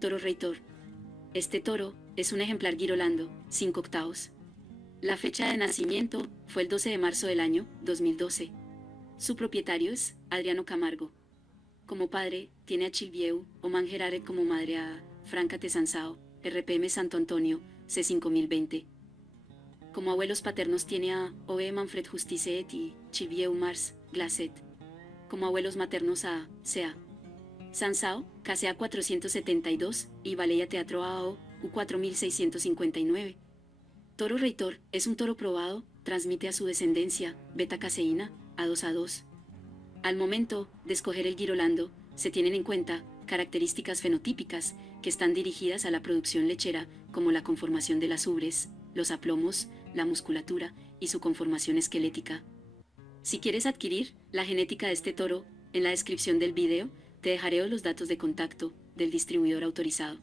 Toro Reitor. Este toro es un ejemplar girolando, 5 octavos. La fecha de nacimiento fue el 12 de marzo del año 2012. Su propietario es Adriano Camargo. Como padre, tiene a Chilvieu o Mangerare como madre a Franca Tesansao, RPM Santo Antonio, C5020. Como abuelos paternos tiene a Ove Manfred Justiceet y Chilvieu Mars Glacet. Como abuelos maternos a Sea Sansao, KCA 472 y Baleia Teatro AO U4659. Toro Reitor es un toro probado, transmite a su descendencia beta caseína A2A2. Al momento de escoger el girolando, se tienen en cuenta características fenotípicas que están dirigidas a la producción lechera, como la conformación de las ubres, los aplomos, la musculatura y su conformación esquelética. Si quieres adquirir la genética de este toro, en la descripción del video te dejaré los datos de contacto del distribuidor autorizado.